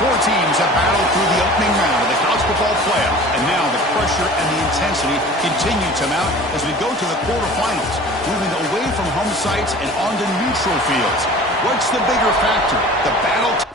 Four teams have battled through the opening round of the college football playoff, and now the pressure and the intensity continue to mount as we go to the quarterfinals, moving away from home sites and onto neutral fields. What's the bigger factor? The battle.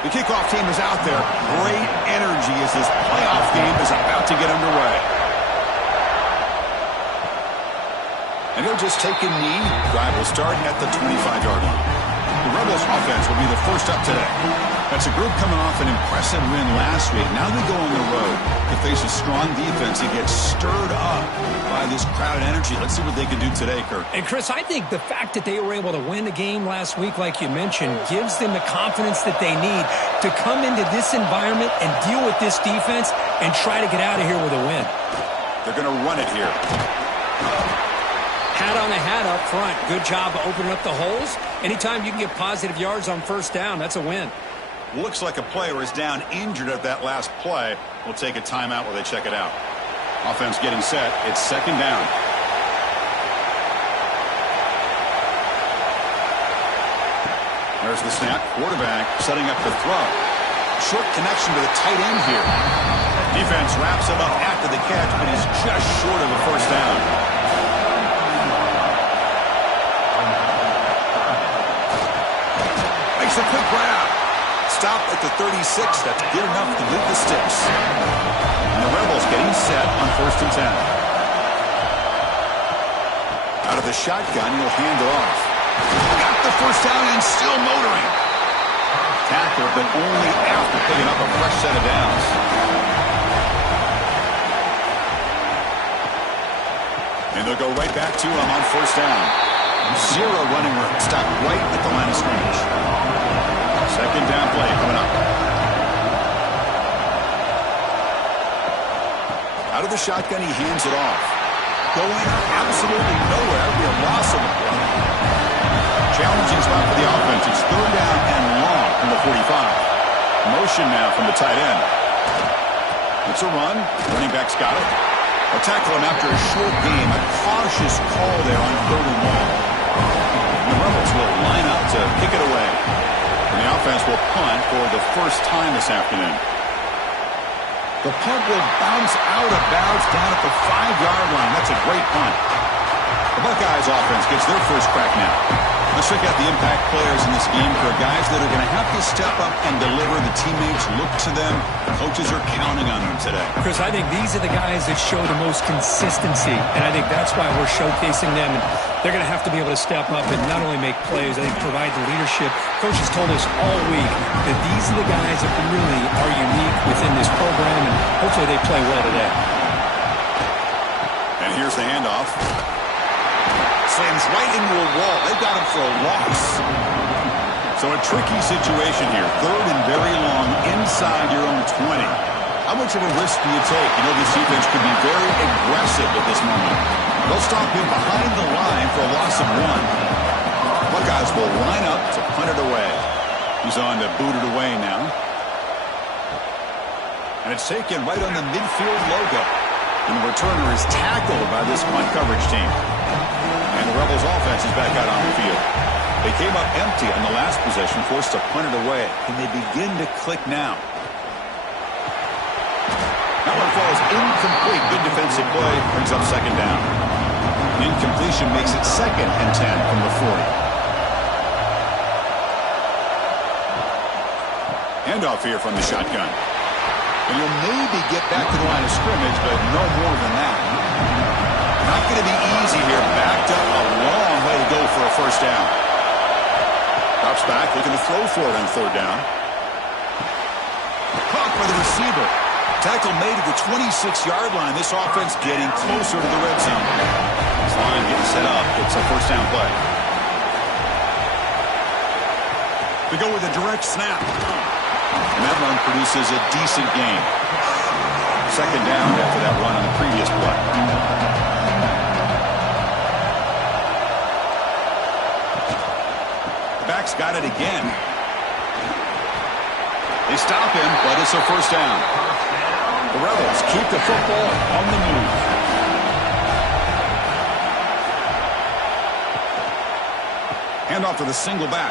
The kickoff team is out there. Great energy as this playoff game is about to get underway. And he'll just take a knee. Drive will start at the 25-yard line. The Rebels offense will be the first up today. That's a group coming off an impressive win last week. Now they go on the road to face a strong defense that gets stirred up by this crowd energy. Let's see what they can do today, Kurt. And, Chris, I think the fact that they were able to win the game last week, like you mentioned, gives them the confidence that they need to come into this environment and deal with this defense and try to get out of here with a win. They're going to run it here. Hat on the hat up front. Good job of opening up the holes. Anytime you can get positive yards on first down, that's a win. Looks like a player is down injured at that last play. We'll take a timeout while they check it out. Offense getting set. It's second down. There's the snap. Quarterback setting up the throw. Short connection to the tight end here. Defense wraps him up after the catch, but he's just short of a first down. Makes a quick grab. Stop at the 36. That's good enough to move the sticks. And the Rebels getting set on 1st and 10. Out of the shotgun, he'll hand it off. Got the first down and still motoring. Tackle, but only after picking up a fresh set of downs. And they'll go right back to him on 1st down. Zero running room. Stop right at the line of scrimmage. Second down play coming up. Out of the shotgun, he hands it off. Going absolutely nowhere. It'll be a loss of the play. Challenging spot for the offense. It's 3rd down and long from the 45. Motion now from the tight end. It's a run. Running back's got it. They'll tackle him after a short game. A cautious call there on 3rd and long. The Rebels will line up to kick it away. And the offense will punt for the first time this afternoon. The punt will bounce out of bounds down at the 5-yard line. That's a great punt. The Buckeyes offense gets their first crack now. Let's check out the impact players in this game for guys that are going to have to step up and deliver. The teammates look to them. The coaches are counting on them today. Chris, I think these are the guys that show the most consistency, and I think that's why we're showcasing them. And they're going to have to be able to step up and not only make plays, I think provide the leadership. Coaches told us all week that these are the guys that really are unique within this program, and hopefully they play well today. And here's the handoff. Slams right into a wall. They've got him for a loss. So a tricky situation here. 3rd and very long inside your own 20. How much of a risk do you take? You know, this defense could be very aggressive at this moment. They'll stop him behind the line for a loss of 1. Buckeyes will line up to punt it away. He's on to boot it away now. And it's taken right on the midfield logo. And the returner is tackled by this punt coverage team. And the Rebels offense is back out on the field. They came up empty on the last possession, forced to punt it away. Can they begin to click now? That one falls incomplete. Good defensive play. Brings up second down. Incompletion makes it 2nd and 10 from the 40. Handoff here from the shotgun. And he'll maybe get back to the line of scrimmage, but no more than that. Not going to be easy here. Backed up a long way to go for a first down. Drops back, looking to throw for it on 3rd down. Caught by the receiver. Tackle made at the 26-yard line. This offense getting closer to the red zone. This line getting set up. It's a first down play. to go with a direct snap. And that run produces a decent gain. Second down after that run on the previous play. Back's got it again. They stop him, but it's a first down. The Rebels keep the football on the move. Handoff to the single back.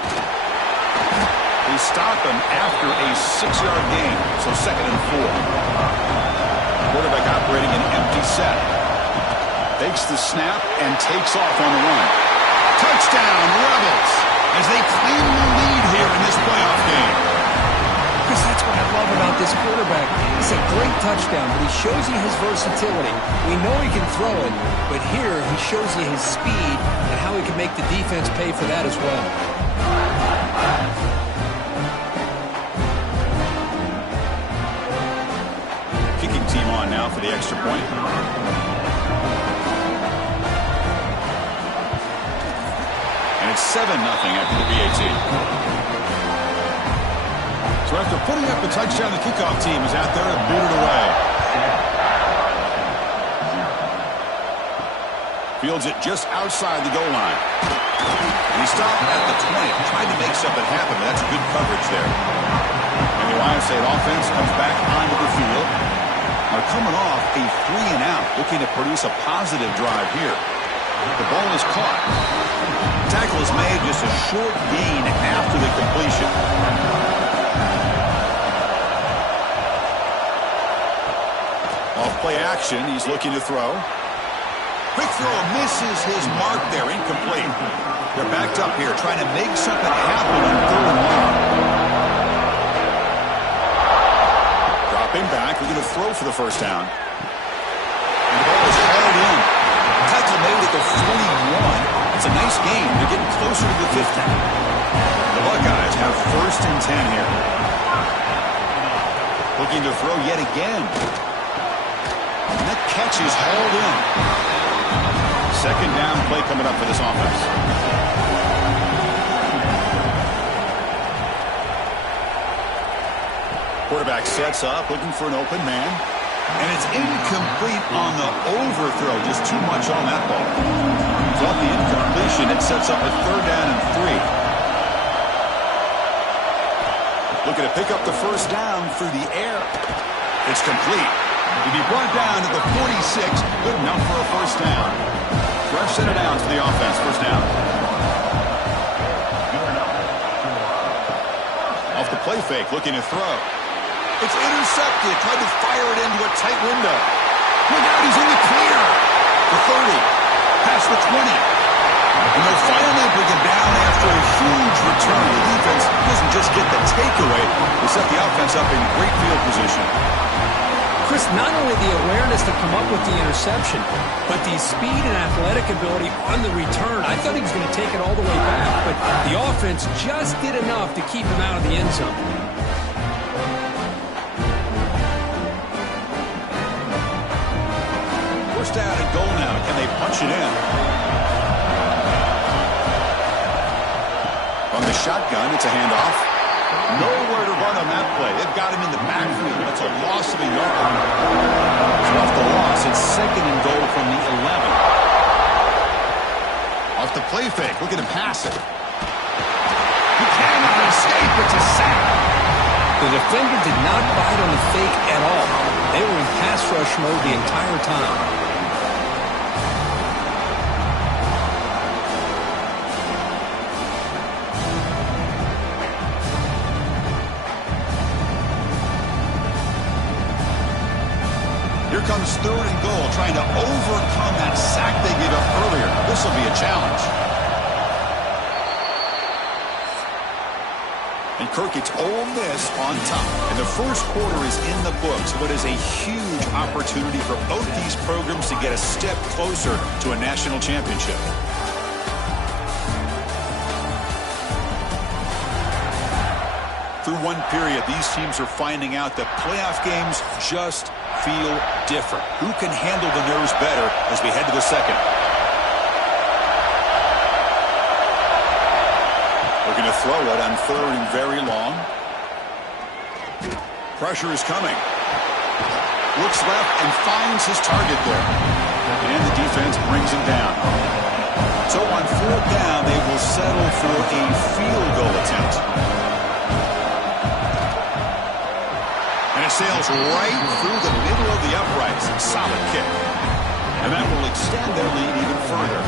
They stop him after a 6-yard gain, so 2nd and 4. Quarterback operating an empty set. Takes the snap and takes off on the run. Touchdown, Rebels, as they claim the lead here in this playoff game. Chris, that's what I love about this quarterback. It's a great touchdown, but he shows you his versatility. We know he can throw it, but here he shows you his speed and how he can make the defense pay for that as well. Kicking team on now for the extra point. And it's 7-0 after the PAT. So after putting up a touchdown, the kickoff team is out there to boot it away. Fields it just outside the goal line. And he stopped at the 20, trying to make something happen. But that's good coverage there. And the Ohio State offense comes back onto the field. Now coming off a 3-and-out, looking to produce a positive drive here. The ball is caught. Tackle is made, just a short gain after the completion. Off-play action, he's looking to throw. Quick throw, misses his mark there, incomplete. They're backed up here, trying to make something happen on 3rd and long. Dropping back, looking to throw for the first down. And the ball is hauled in. Tackle made at the 41. It's a nice game. They're getting closer to the 50. The Buckeyes have 1st and 10 here. Looking to throw yet again. And that catch is hauled in. 2nd down play coming up for this offense. Quarterback sets up, looking for an open man. And it's incomplete on the overthrow. Just too much on that ball. So off the incompletion, it sets up a 3rd down and 3. Looking to pick up the first down through the air. It's complete. He'll be brought down to the 46. Good enough for a first down. Fresh set of downs for the offense. First down. Off the play fake, looking to throw. It's intercepted. Tried to fire it into a tight window. Look out, he's in the clear. The 30. Past the 20. And they'll finally bring him down after a huge return. The defense doesn't just get the takeaway. They set the offense up in great field position. Chris, not only the awareness to come up with the interception, but the speed and athletic ability on the return. I thought he was going to take it all the way back, but the offense just did enough to keep him out of the end zone. First down and goal now. Can they punch it in? On the shotgun, it's a handoff. Nowhere to run on that play. They've got him in the backfield. That's a loss of a yard. So off the loss, it's 2nd and goal from the 11. Off the play fake, looking to pass it. He cannot escape. It's a sack. The defender did not bite on the fake at all. They were in pass rush mode the entire time. Here comes 3rd and goal, trying to overcome that sack they gave up earlier. This will be a challenge. And Kirk, it's Ole Miss on top. And the first quarter is in the books. What is a huge opportunity for both these programs to get a step closer to a national championship. Through one period, these teams are finding out that playoff games just feel different. Who can handle the nerves better as we head to the second? Looking to throw it on 3rd and very long. Pressure is coming. Looks left and finds his target there. And the defense brings him down. So on 4th down, they will settle for a field goal attempt. And it sails right through the middle of the uprights. Solid kick. And that will extend their lead even further.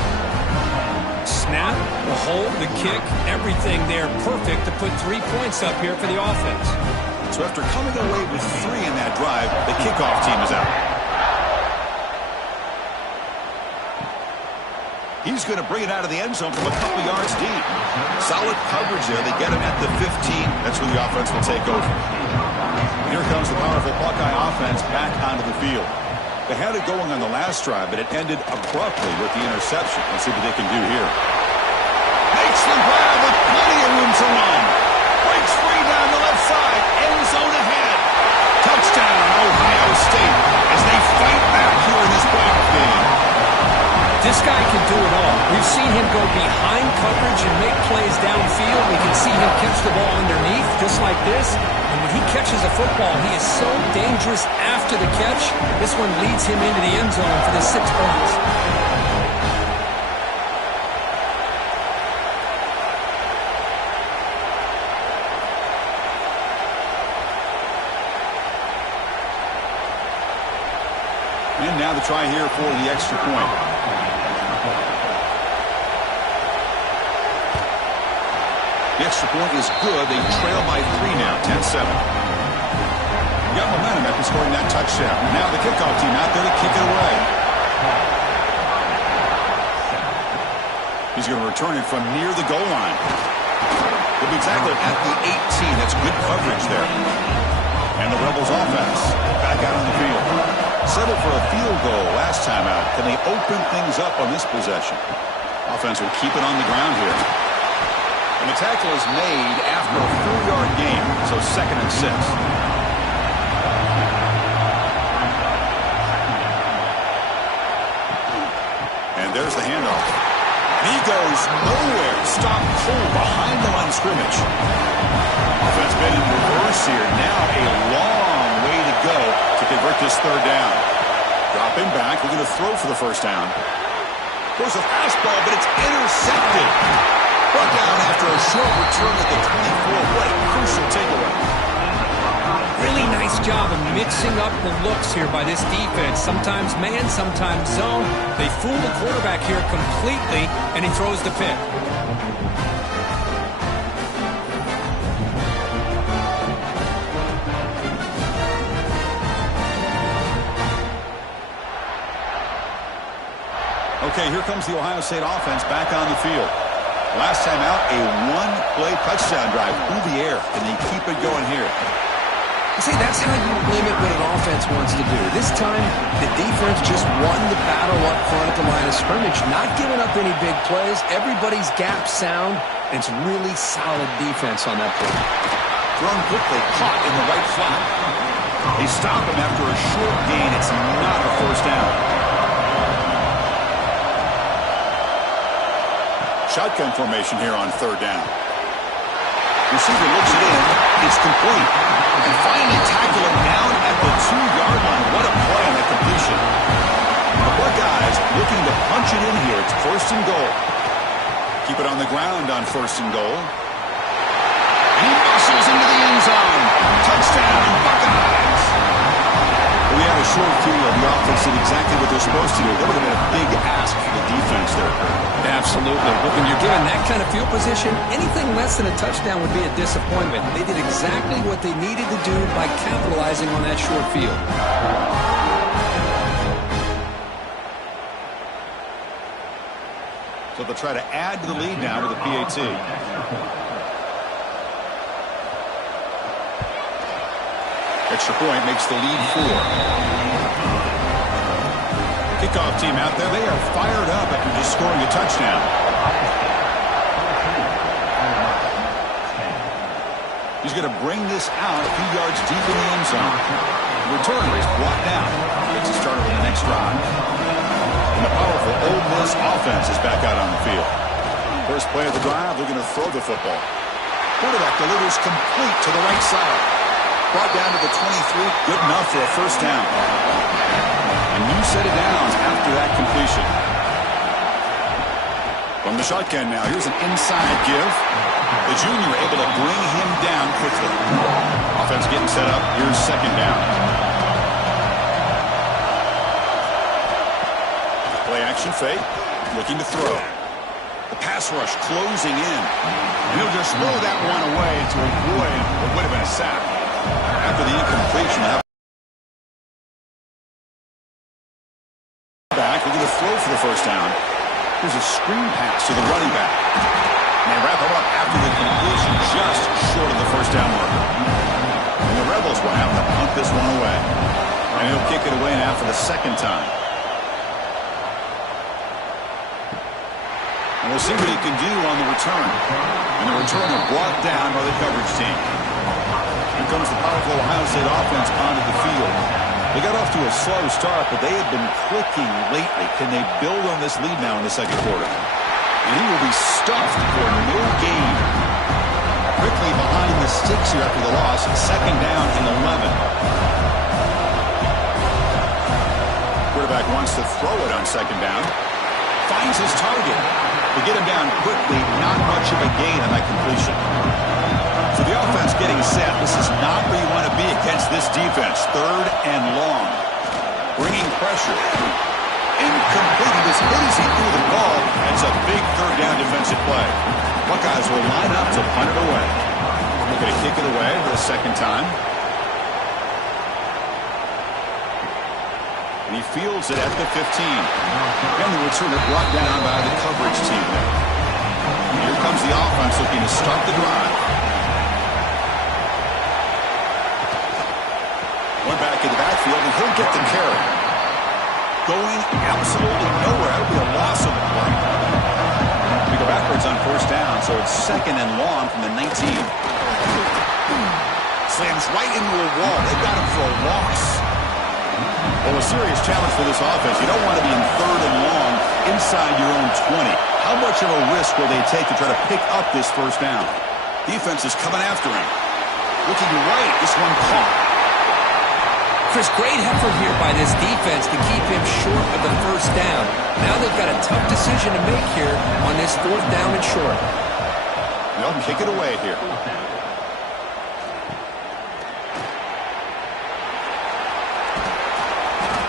Snap, the hold, the kick, everything there perfect to put 3 points up here for the offense. So after coming away with 3 in that drive, the kickoff team is out. He's going to bring it out of the end zone from a couple yards deep. Solid coverage there. They get him at the 15. That's where the offense will take over. Here comes the powerful Buckeye offense back onto the field. They had it going on the last drive, but it ended abruptly with the interception. Let's see what they can do here. Makes the grab with plenty of room to run. Breaks free down the left side. End zone ahead. Touchdown, Ohio State, as they fight back here in this playoff game. This guy can do it all. We've seen him go behind coverage and make plays downfield. We can see him catch the ball underneath, just like this. And when he catches a football, he is so dangerous after the catch. This one leads him into the end zone for the 6 points. And now the try here for the extra point. The extra point is good. They trail by 3 now, 10-7. Got momentum after scoring that touchdown. Now the kickoff team out there to kick it away. He's going to return it from near the goal line. He'll be tackled at the 18. That's good coverage there. And the Rebels offense back out on the field. Settled for a field goal last time out. Can they open things up on this possession? Offense will keep it on the ground here. And the tackle is made after a 4-yard gain, so 2nd and 6. And there's the handoff. He goes nowhere. Stopped cold behind the line of scrimmage. Offense been in reverse here. Now a long way to go to convert this 3rd down. Dropping back. We're going to throw for the 1st down. Goes a fastball, but it's intercepted. Brought down after a short return at the 24. What a crucial takeaway. Really nice job of mixing up the looks here by this defense. Sometimes man, sometimes zone. They fool the quarterback here completely, and he throws the pick. Okay, here comes the Ohio State offense back on the field. Last time out, a 1-play touchdown drive through the air. Can they keep it going here? See, that's how you limit what an offense wants to do. This time, the defense just won the battle up front at the line of scrimmage, not giving up any big plays. Everybody's gap sound, and it's really solid defense on that play. Thrown quickly, caught in the right flat. They stop him after a short gain. It's not a 1st down. Shotgun formation here on 3rd down. Receiver looks it in. It's complete. And finally tackle him down at the 2-yard line. What a play on that completion. The Buckeyes looking to punch it in here. It's 1st and goal. Keep it on the ground on 1st and goal. And he muscles into the end zone. Touchdown, Buckeyes. We had a short field. The offense did exactly what they're supposed to do. That would have been a big ask for the defense there. Absolutely. But when you're given that kind of field position, anything less than a touchdown would be a disappointment. They did exactly what they needed to do by capitalizing on that short field. So they'll try to add to the lead now with a PAT. Extra point makes the lead 4. Kickoff team out there. They are fired up after just scoring a touchdown. He's going to bring this out a few yards deep in the end zone. The returner is brought down. Gets it started on the next drive. And the powerful Ole Miss offense is back out on the field. First play of the drive, they're going to throw the football. Quarterback delivers complete to the right side. Brought down to the 23. Good enough for a first down. A new set of downs after that completion. From the shotgun now, here's an inside give. The junior able to bring him down quickly. Offense getting set up. Here's second down. Play action fake. Looking to throw. The pass rush closing in. And he'll just throw that one away to avoid what would have been a sack. After the incompletion, back, looking to throw for the first down. Here's a screen pass to the running back. And they wrap him up after the completion, just short of the first down marker. And the Rebels will have to punt this one away. And he'll kick it away now for the second time. And we'll see what he can do on the return. And the returner brought down by the coverage team. Here comes the powerful Ohio State offense onto the field. They got off to a slow start, but they have been clicking lately. Can they build on this lead now in the second quarter? And he will be stuffed for no gain. Quickly behind the sticks here after the loss. Second down and 11. Quarterback wants to throw it on second down. Finds his target. To get him down quickly, not much of a gain on that completion. So the offense getting set. This is not where you want to be against this defense. Third and long. Bringing pressure. Incomplete. As good as he threw the ball, it's a big third down defensive play. Buckeyes will line up to punt it away. They're going to kick it away for the second time. And he fields it at the 15. And the returner brought down by the coverage team there. Here comes the offense looking to start the drive. One back in the backfield, and he'll get the carry. Going absolutely nowhere. That'll be a loss of the play. We go backwards on first down, so it's second and long from the 19. Slams right into a wall. They've got him for a loss. Well, a serious challenge for this offense. You don't want to be in third and long inside your own 20. How much of a risk will they take to try to pick up this first down? Defense is coming after him. Looking right. This one caught. Chris, great effort here by this defense to keep him short of the first down. Now they've got a tough decision to make here on this fourth down and short. They'll kick it away here.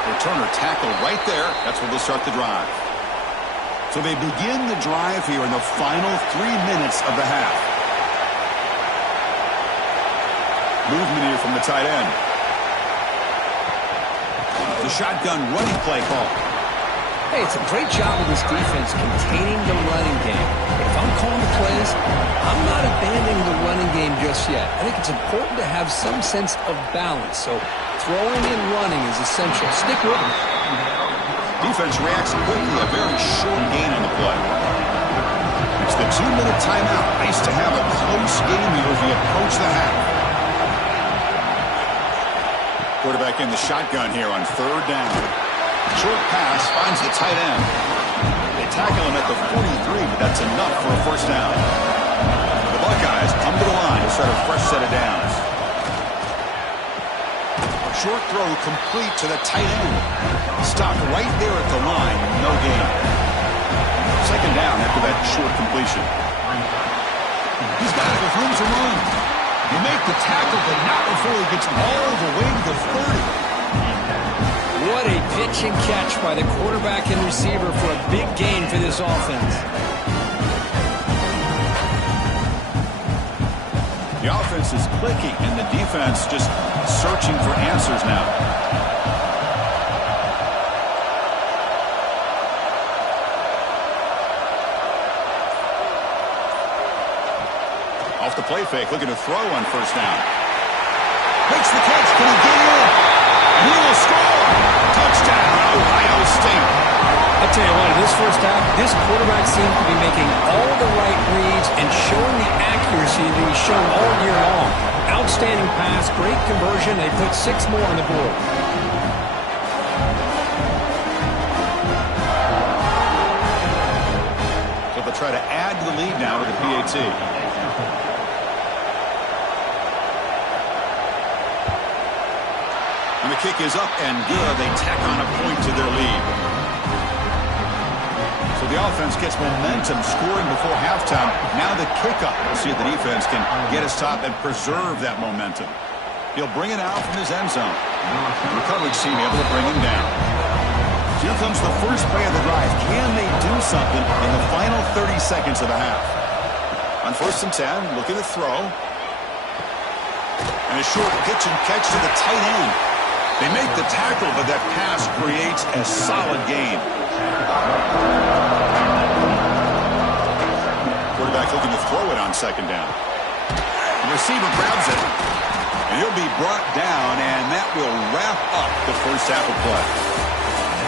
Returner tackle right there. That's where they'll start the drive. So they begin the drive here in the final 3 minutes of the half. Movement here from the tight end. The shotgun running play call. Hey, it's a great job of this defense containing the running game. But if I'm calling the plays, I'm not abandoning the running game just yet. I think it's important to have some sense of balance. So throwing and running is essential. Stick with it. Defense reacts quickly. A very short gain on the play. It's the 2-minute timeout. Nice to have a close game here as we approach the half. Quarterback in the shotgun here on third down. Short pass finds the tight end. They tackle him at the 43, but that's enough for a first down. The Buckeyes come to the line to start a fresh set of downs. Short throw complete to the tight end. Stopped right there at the line. No gain. Second down after that short completion. He's got it with room to run. You make the tackle, but not before he gets all the way to the 30. What a pitch and catch by the quarterback and receiver for a big gain for this offense. The offense is clicking, and the defense just searching for answers now. Off the play fake, looking to throw on first down. Makes the catch. Can he get in? And he will score. Touchdown, Ohio State. I'll tell you what, in this first half, this quarterback seemed to be making all the right reads and showing the accuracy that he's shown all year long. Outstanding pass, great conversion. They put 6 more on the board. So they'll try to add to the lead now to the PAT. kick is up and good. They tack on a point to their lead. So the offense gets momentum, scoring before halftime. Now the kickoff. We'll see if the defense can get his top and preserve that momentum. He'll bring it out from his end zone. The coverage team able to bring him down. So here comes the first play of the drive. Can they do something in the final 30 seconds of the half? On 1st and 10, looking to throw. And a short pitch and catch to the tight end. They make the tackle, but that pass creates a solid gain. Quarterback looking to throw it on 2nd down. The receiver grabs it. And he'll be brought down, and that will wrap up the first half of play.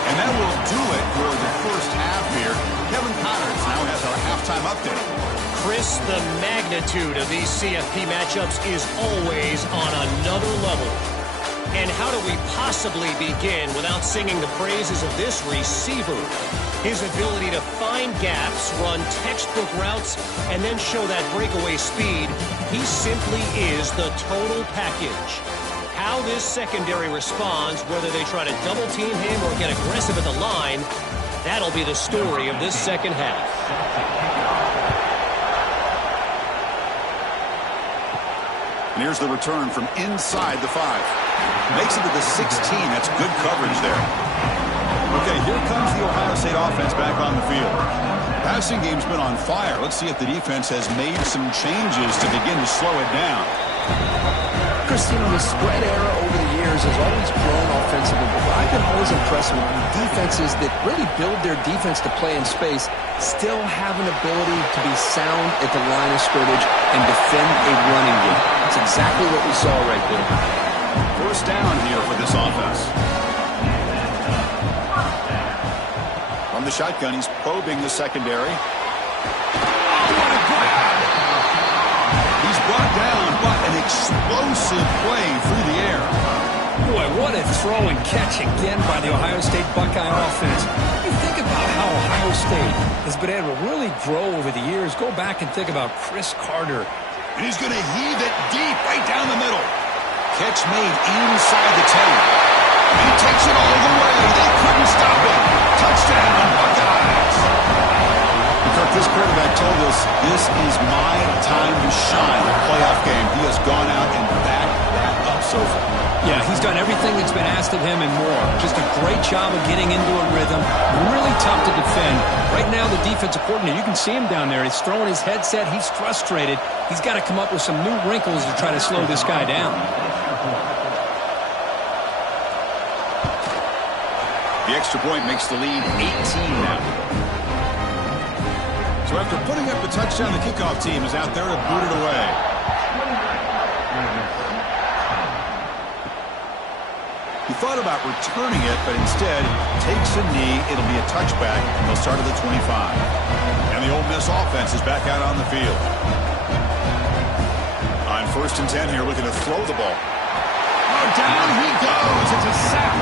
And that will do it for the first half here. Kevin Connors now has our halftime update. Chris, the magnitude of these CFP matchups is always on another level. And how do we possibly begin without singing the praises of this receiver? His ability to find gaps, run textbook routes, and then show that breakaway speed, he simply is the total package. How this secondary responds, whether they try to double-team him or get aggressive at the line, that'll be the story of this second half. And here's the return from inside the 5. Makes it to the 16. That's good coverage there. Okay, here comes the Ohio State offense back on the field. Passing game's been on fire. Let's see if the defense has made some changes to begin to slow it down. Christine, the spread era over the years has always grown offensively, but I've been always impressed with defenses that really build their defense to play in space, still have an ability to be sound at the line of scrimmage and defend a running game. That's exactly what we saw right there. First down here for this offense. From the shotgun, he's probing the secondary. Oh, what a grab! He's brought down, but an explosive play through the air. Boy, what a throw and catch again by the Ohio State Buckeye offense. You think about how Ohio State has been able to really grow over the years. Go back and think about Chris Carter. And he's going to heave it deep right down the middle. Catch made inside the 10. He takes it all the way. They couldn't stop him. Touchdown, Buckeyes. Kirk, this quarterback told us this is my time to shine. A playoff game. He has gone out and backed that up so far. Yeah, he's done everything that's been asked of him and more. Just a great job of getting into a rhythm. Really tough to defend. Right now, the defensive coordinator, you can see him down there. He's throwing his headset. He's frustrated. He's got to come up with some new wrinkles to try to slow this guy down. The extra point makes the lead 18 now. So after putting up the touchdown, the kickoff team is out there to boot it away. He thought about returning it, but instead takes a knee. It'll be a touchback, and they'll start at the 25. And the Ole Miss offense is back out on the field. On 1st and 10 here, looking to throw the ball. Oh, down he goes. It's a sack.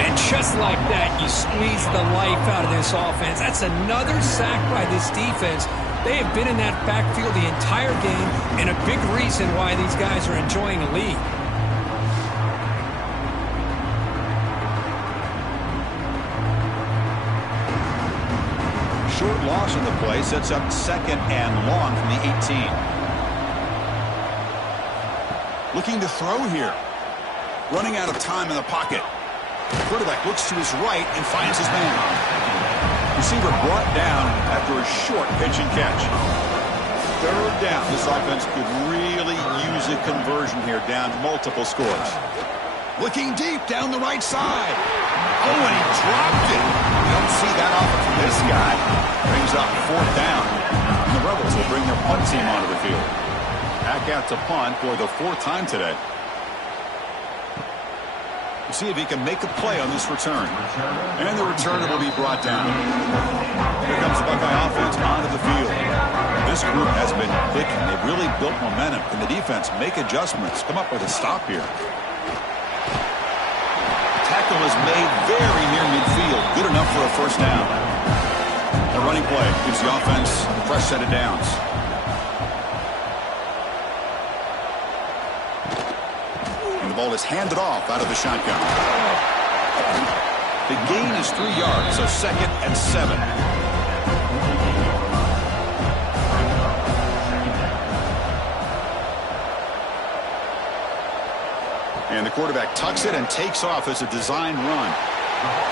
And just like that, you squeeze the life out of this offense. That's another sack by this defense. They have been in that backfield the entire game, and a big reason why these guys are enjoying a lead. Short loss in the play sets up 2nd and long from the 18. Looking to throw here. Running out of time in the pocket. The quarterback looks to his right and finds his man. Receiver brought down after a short pitch and catch. 3rd down. This offense could really use a conversion here, down multiple scores. Looking deep down the right side. Oh, and he dropped it. You don't see that often from this guy. Brings up 4th down. And the Rebels will bring their punt team onto the field. Back out to punt for the 4th time today. We'll see if he can make a play on this return. And the returner will be brought down. Here comes the Buckeye offense onto the field. This group has been clicking. They've really built momentum. Can the defense make adjustments? Come up with a stop here. Tackle is made very near midfield. Good enough for a 1st down. A running play gives the offense a fresh set of downs. the ball is handed off out of the shotgun. The gain is 3 yards, so 2nd and 7. And the quarterback tucks it and takes off as a design run.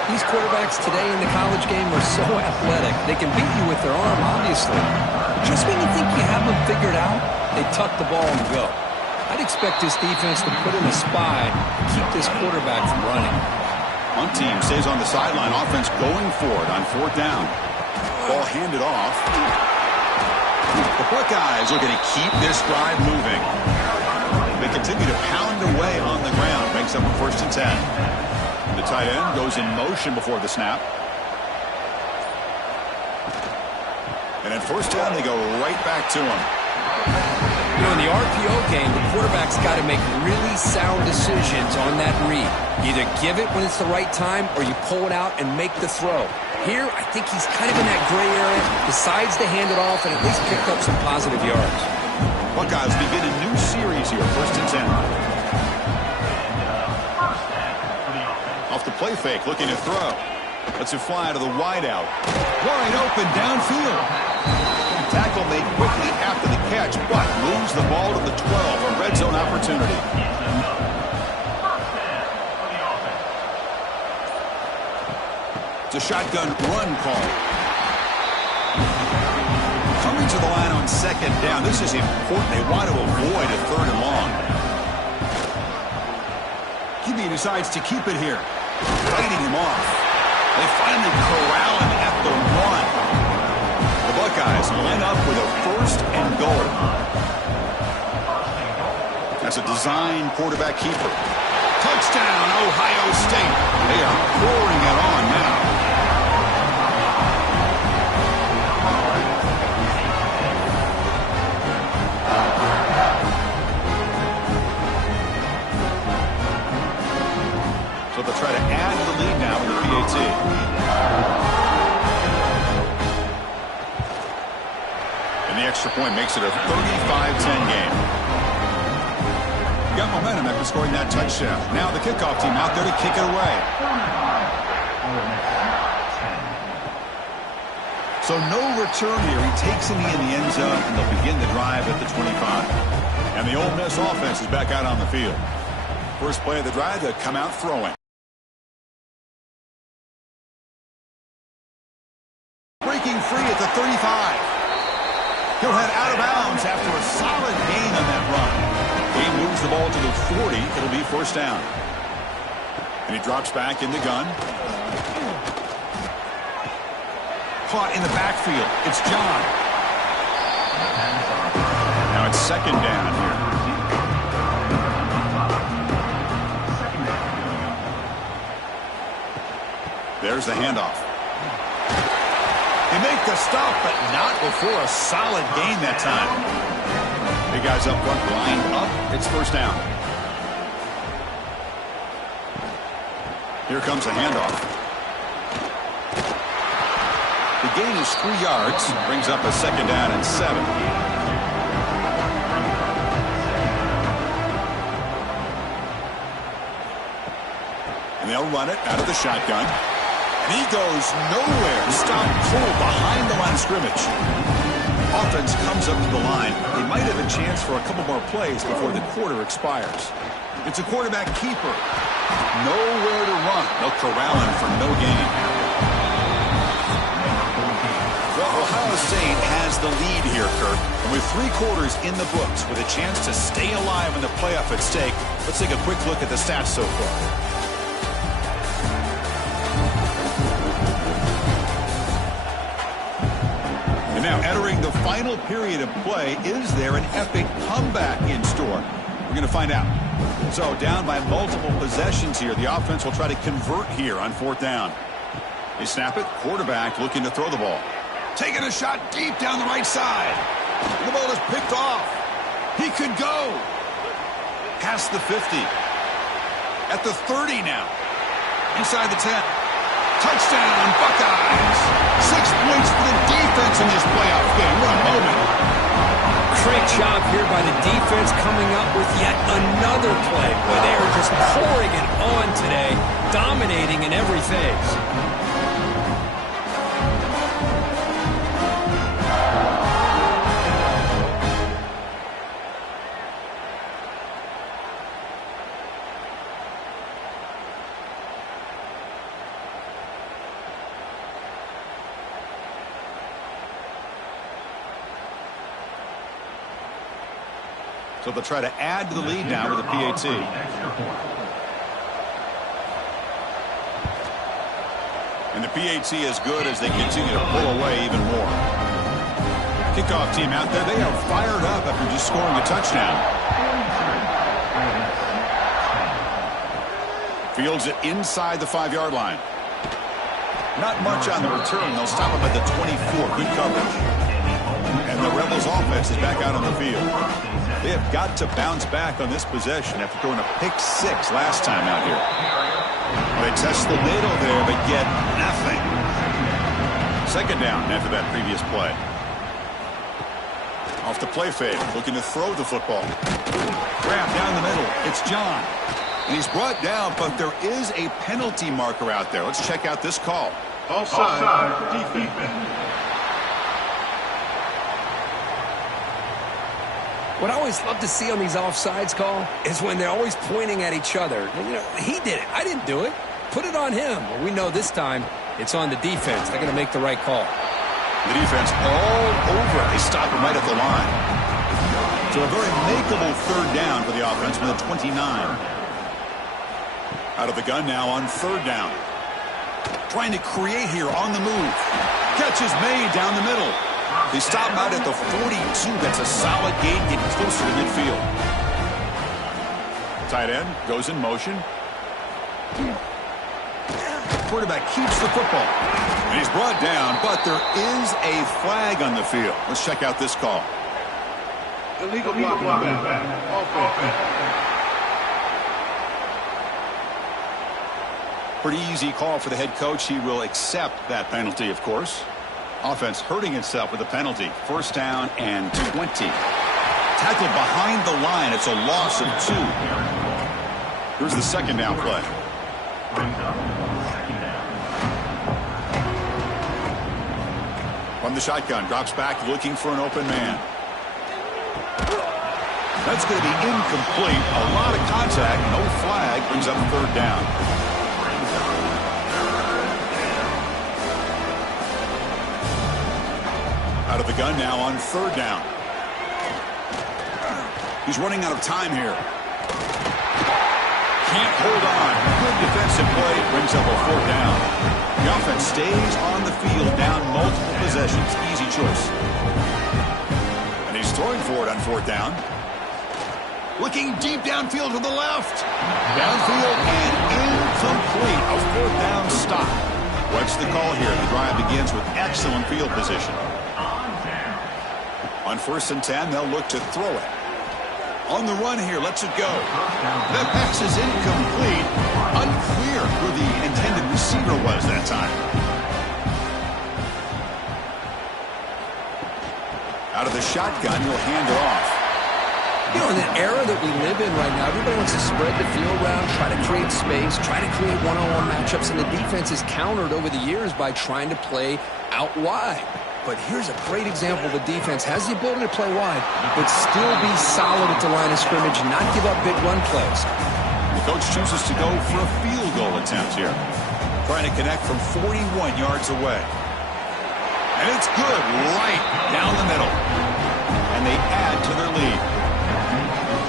These quarterbacks today in the college game are so athletic. They can beat you with their arm, obviously. Just when you think you have them figured out, they tuck the ball and go. I'd expect this defense to put in a spy to keep this quarterback from running. One team stays on the sideline. Offense going for it on 4th down. Ball handed off. The Buckeyes looking to keep this drive moving. They continue to pound away on the ground. Makes up a 1st and 10. The tight end goes in motion before the snap. And at 1st down, they go right back to him. You know, in the RPO game, the quarterback's got to make really sound decisions on that read. Either give it when it's the right time or you pull it out and make the throw. Here, I think he's kind of in that gray area, decides to hand it off and at least pick up some positive yards. Buckeyes begin a new series here, 1st and 10. Off the play fake, looking to throw. Lets it fly to the wideout. Wide open downfield. Tackle made quickly after the catch, but moves the ball to the 12. A red zone opportunity. It's a shotgun run call. Coming to the line on 2nd down. This is important. They want to avoid a 3rd and long. QB decides to keep it here. Fighting him off. They finally corral him at the 1. The Buckeyes line up with a 1st and goal. That's a design quarterback keeper. Touchdown, Ohio State. They are pouring it on now. So they'll try to add to the lead now in the PAT. And the extra point makes it a 35-10 game. Got momentum after scoring that touchdown. Now the kickoff team out there to kick it away. So no return here. He takes it in the end zone, and they'll begin the drive at the 25. And the Ole Miss offense is back out on the field. First play of the drive, they come out throwing. Breaking free at the 35. He'll head out of bounds after a solid gain on that run. He moves the ball to the 40. It'll be 1st down. And he drops back in the gun. Caught in the backfield. It's John. Now it's 2nd down here. There's the handoff. They make the stop, but not before a solid gain that time. Big guys up front, lined up. It's 1st down. Here comes a handoff. The gain is 3 yards. Brings up a 2nd down and 7. And they'll run it out of the shotgun. And he goes nowhere. Stop pull behind the line of scrimmage. Offense comes up to the line. They might have a chance for a couple more plays before the quarter expires. It's a quarterback keeper. Nowhere to run. They'll corral him for no gain. Well, Ohio State has the lead here, Kirk. And with 3 quarters in the books, with a chance to stay alive in the playoff at stake, let's take a quick look at the stats so far. And now entering the final period of play, is there an epic comeback in store? We're going to find out. So down by multiple possessions here, the offense will try to convert here on 4th down. They snap it, quarterback looking to throw the ball. Taking a shot deep down the right side. The ball is picked off. He could go. Past the 50. At the 30 now. Inside the 10. Touchdown, Buckeyes. 6 points for the defense in this playoff game. What a moment. Great job here by the defense coming up with yet another play. Boy, they are just pouring it on today, dominating in every phase. So they'll try to add to the lead now with a PAT. And the PAT is good as they continue to pull away even more. Kickoff team out there, they are fired up after just scoring a touchdown. Fields it inside the 5-yard line. Not much on the return. They'll stop him at the 24. Good coverage. And the Rebels offense is back out on the field. They have got to bounce back on this possession after throwing a pick-6 last time out here. They test the middle there, but get nothing. Second down after that previous play. Off the play fake, looking to throw the football. Grab down the middle. It's John. And he's brought down, but there is a penalty marker out there. Let's check out this call. Offside, defense. What I always love to see on these offsides call is when they're always pointing at each other. You know, he did it. I didn't do it. Put it on him. Well, we know this time it's on the defense. They're going to make the right call. The defense all over. They stop him right at the line. So a very makeable third down for the offense with a 29. Out of the gun now on third down. Trying to create here on the move. Catch is made down the middle. They stop him out at the 42. That's a solid gain, getting closer to midfield. Tight end goes in motion. Quarterback keeps the football. And he's brought down, but there is a flag on the field. Let's check out this call. Illegal block. Offense. Pretty easy call for the head coach. He will accept that penalty, of course. Offense hurting itself with a penalty. First down and 20. Tackled behind the line. It's a loss of 2. Here's the second down play. From the shotgun, drops back looking for an open man. That's going to be incomplete. A lot of contact. No flag. Brings up third down. Out of the gun now on third down. He's running out of time here. Can't hold on. Good defensive play. Brings up a fourth down. The offense stays on the field down multiple possessions. Easy choice. And he's throwing for it on fourth down. Looking deep downfield to the left. Downfield and incomplete. A fourth down stop. What's the call here? The drive begins with excellent field position. On 1st and 10, they'll look to throw it. On the run here, lets it go. The pass is incomplete. Unclear who the intended receiver was that time. Out of the shotgun, he'll hand it off. You know, in the era that we live in right now, everybody wants to spread the field around, try to create space, try to create one-on-one matchups, and the defense is countered over the years by trying to play out wide. But here's a great example. The defense has the ability to play wide, but still be solid at the line of scrimmage and not give up big run plays. The coach chooses to go for a field goal attempt here. Trying to connect from 41 yards away. And it's good right down the middle. And they add to their lead.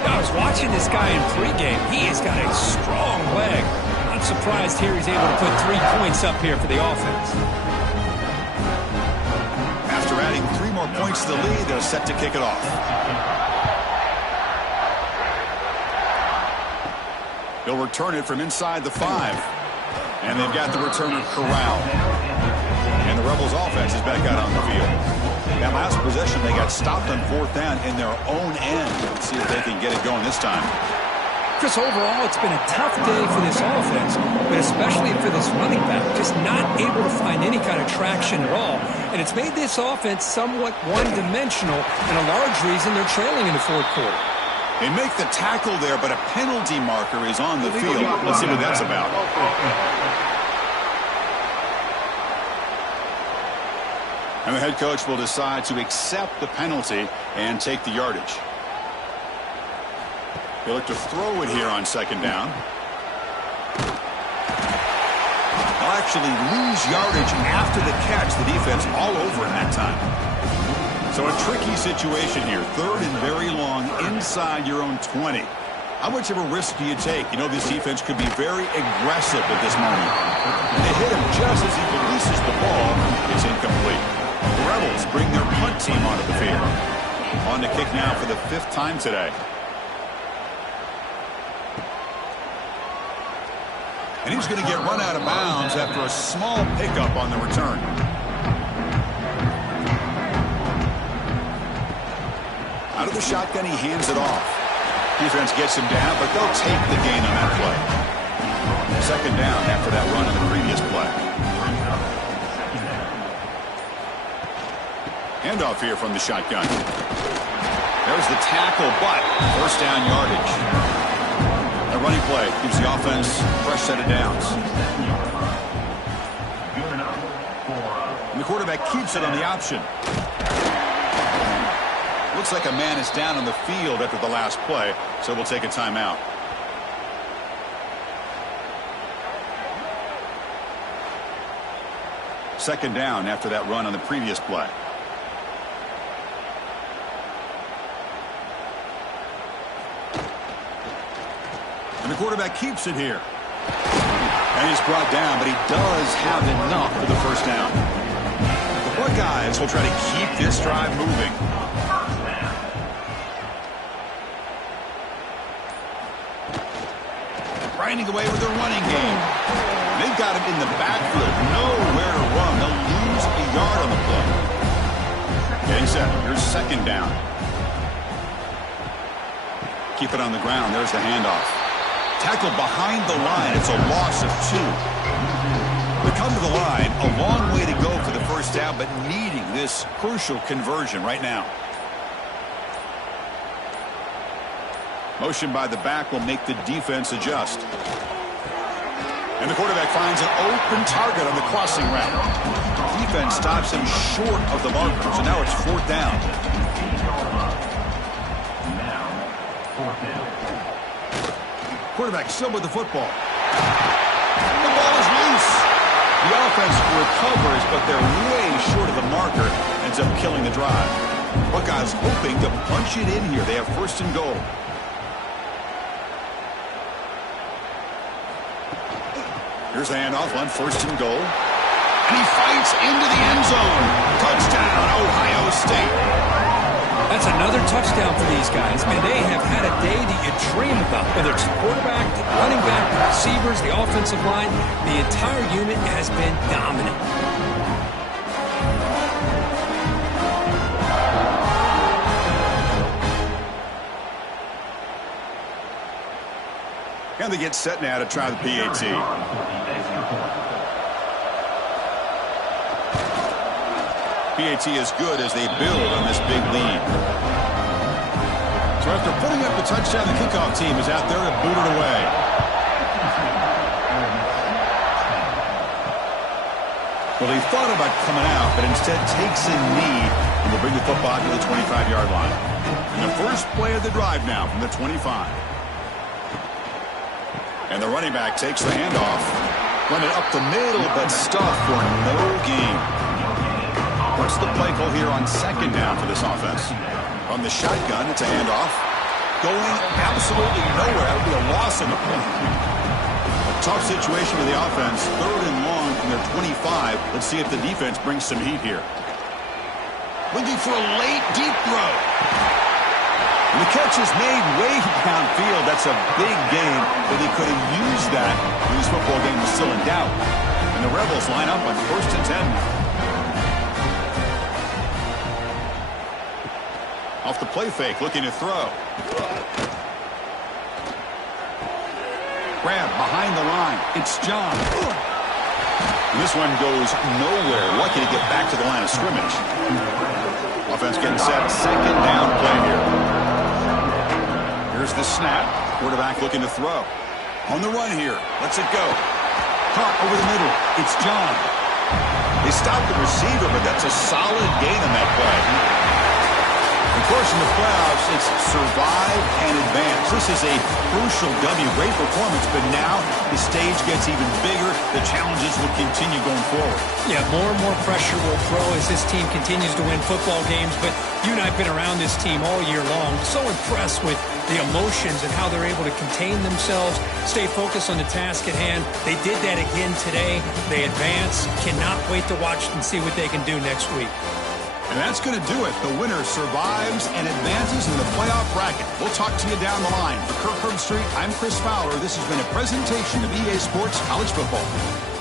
I was watching this guy in pregame. He has got a strong leg. Not surprised here he's able to put 3 points up here for the offense. After adding 3 more points to the lead, they're set to kick it off. They'll return it from inside the 5. And they've got the returner corralled. And the Rebels offense is back out on the field. That last possession, they got stopped on 4th down in their own end. Let's see if they can get it going this time. Chris, overall, it's been a tough day for this offense, but especially for this running back, just not able to find any kind of traction at all. And it's made this offense somewhat one-dimensional, and a large reason they're trailing in the fourth quarter. They make the tackle there, but a penalty marker is on the field. Let's see what that's about. And the head coach will decide to accept the penalty and take the yardage. They look to throw it here on second down. They'll actually lose yardage after the catch. The defense all over in that time. So a tricky situation here. Third and very long inside your own 20. How much of a risk do you take? You know, this defense could be very aggressive at this moment. And they hit him just as he releases the ball. It's incomplete. The Rebels bring their punt team onto the field. On to kick now for the 5th time today. And he's going to get run out of bounds after a small pickup on the return. Out of the shotgun, he hands it off. Defense gets him down, but they'll take the gain on that play. Second down after that run on the previous play. Handoff here from the shotgun. There's the tackle, but first down yardage. A running play gives the offense a fresh set of downs. And the quarterback keeps it on the option. Looks like a man is down on the field after the last play, so we'll take a timeout. Second down after that run on the previous play. And the quarterback keeps it here. And he's brought down, but he does have enough for the first down. The Buckeyes will try to keep this drive moving. Grinding away with their running game. They've got him in the backfield. Nowhere to run. They'll lose a yard on the play. Getting set. Here's second down. Keep it on the ground. There's the handoff. Tackled behind the line. It's a loss of 2. They come to the line. A long way to go for the first down, but needing this crucial conversion right now. Motion by the back will make the defense adjust. And the quarterback finds an open target on the crossing route. Defense stops him short of the marker, so now it's 4th down. Quarterback still with the football. The ball is loose. The offense recovers, but they're way short of the marker. Ends up killing the drive. Buckeyes hoping to punch it in here. They have first and goal. Here's the handoff on first and goal. And he fights into the end zone. Touchdown, Ohio State. That's another touchdown for these guys. Man, they have had a day that you dream about. Whether it's quarterback, running back, the receivers, the offensive line, the entire unit has been dominant. And they get set now to try the PAT. PAT is good as they build on this big lead. So after putting up the touchdown, the kickoff team is out there to boot it away. Well, he thought about coming out, but instead takes a knee and will bring the football to the 25-yard line. And the first play of the drive now from the 25. And the running back takes the handoff. Run it up the middle, but stuffed for no gain. What's the play call here on second down for this offense? From the shotgun, it's a handoff. Going absolutely nowhere. That would be a loss in the play. A tough situation for the offense. Third and long from their 25. Let's see if the defense brings some heat here. Looking for a late deep throw. And the catch is made way downfield. That's a big gain, but he could have used that when this football game was still in doubt. And the Rebels line up on first and 10. Off the play fake, looking to throw. Grab behind the line. It's John. This one goes nowhere. Lucky to get back to the line of scrimmage. Offense getting set. Second down play here. Here's the snap. Quarterback looking to throw. On the run here. Let's it go. Caught over the middle. It's John. They stopped the receiver, but that's a solid gain on that play. Of course, in the playoffs, it's survive and advance. This is a crucial W. Great performance, but now the stage gets even bigger. The challenges will continue going forward. Yeah, more and more pressure will grow as this team continues to win football games. But you and I have been around this team all year long. So impressed with the emotions and how they're able to contain themselves, stay focused on the task at hand. They did that again today. They advance. Cannot wait to watch and see what they can do next week. And that's going to do it. The winner survives and advances in the playoff bracket. We'll talk to you down the line. For Kirk Herbstreit, I'm Chris Fowler. This has been a presentation of EA Sports College Football.